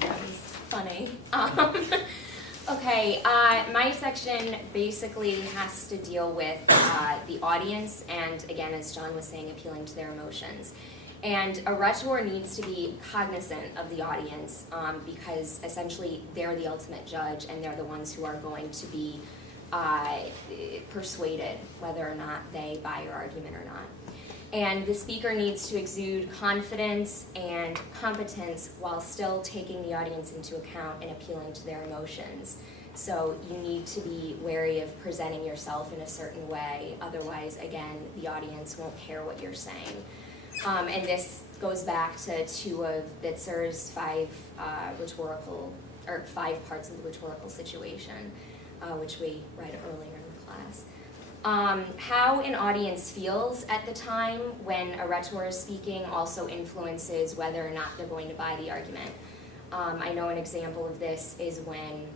That was funny. Okay, my section basically has to deal with the audience and, again, as John was saying, appealing to their emotions. And a rhetor needs to be cognizant of the audience because essentially they're the ultimate judge and they're the ones who are going to be persuaded whether or not they buy your argument or not. And the speaker needs to exude confidence and competence while still taking the audience into account and appealing to their emotions. So you need to be wary of presenting yourself in a certain way, otherwise, again, the audience won't care what you're saying. And this goes back to two of Bitzer's five parts of the rhetorical situation, which we read earlier in the class. How an audience feels at the time when a rhetor is speaking also influences whether or not they're going to buy the argument. I know an example of this is when,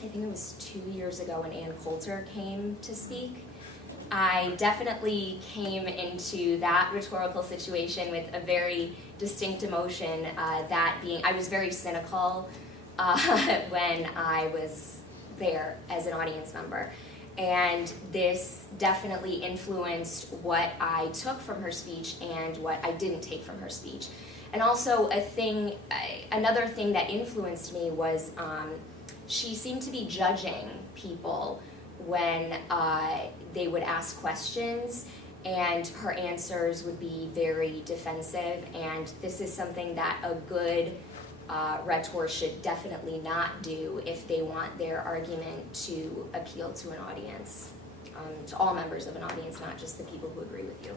I think it was 2 years ago when Ann Coulter came to speak. I definitely came into that rhetorical situation with a very distinct emotion, that being, I was very cynical when I was there as an audience member. And this definitely influenced what I took from her speech and what I didn't take from her speech. And also another thing that influenced me was she seemed to be judging people when they would ask questions, and her answers would be very defensive, and this is something that a good rhetor should definitely not do if they want their argument to appeal to an audience, to all members of an audience, not just the people who agree with you.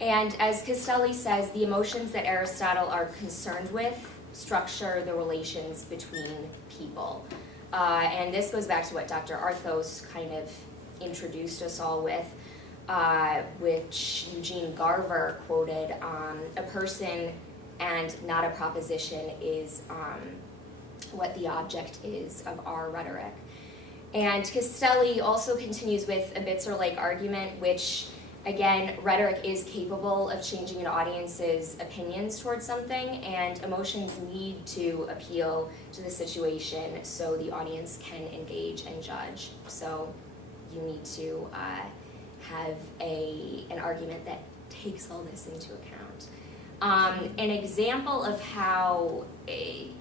And as Castelli says, the emotions that Aristotle are concerned with structure the relations between people. And this goes back to what Dr. Arthos kind of introduced us all with, which Eugene Garver quoted, a person and not a proposition is what the object is of our rhetoric. And Castelli also continues with a Bitzer-like argument, which, again, rhetoric is capable of changing an audience's opinions towards something, and emotions need to appeal to the situation so the audience can engage and judge. So you need to have an argument that takes all this into account. An example of how a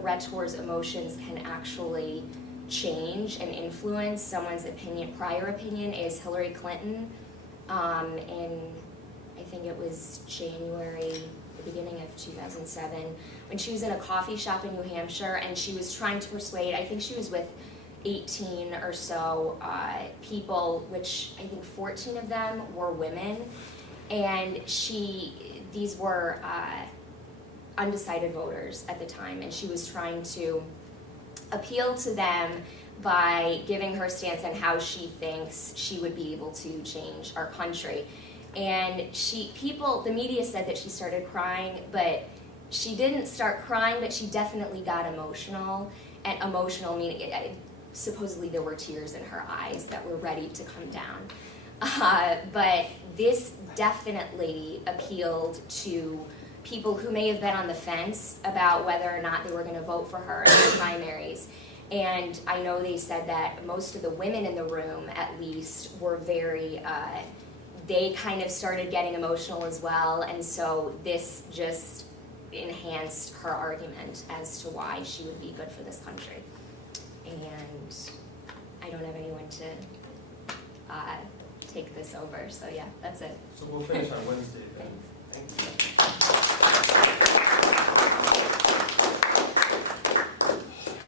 rhetor's emotions can actually change and influence someone's prior opinion is Hillary Clinton in, I think it was January, the beginning of 2007, when she was in a coffee shop in New Hampshire and she was trying to persuade, I think she was with 18 or so people, which I think 14 of them were women, and these were undecided voters at the time, and she was trying to appeal to them by giving her stance on how she thinks she would be able to change our country. And the media said that she started crying, but she didn't start crying, but she definitely got emotional. And emotional meaning, supposedly there were tears in her eyes that were ready to come down. But this definitely appealed to people who may have been on the fence about whether or not they were going to vote for her in the primaries. And I know they said that most of the women in the room, at least, were very, they kind of started getting emotional as well, and so this just enhanced her argument as to why she would be good for this country. And I don't have anyone to take this over, so yeah, that's it. So we'll finish on Wednesday then.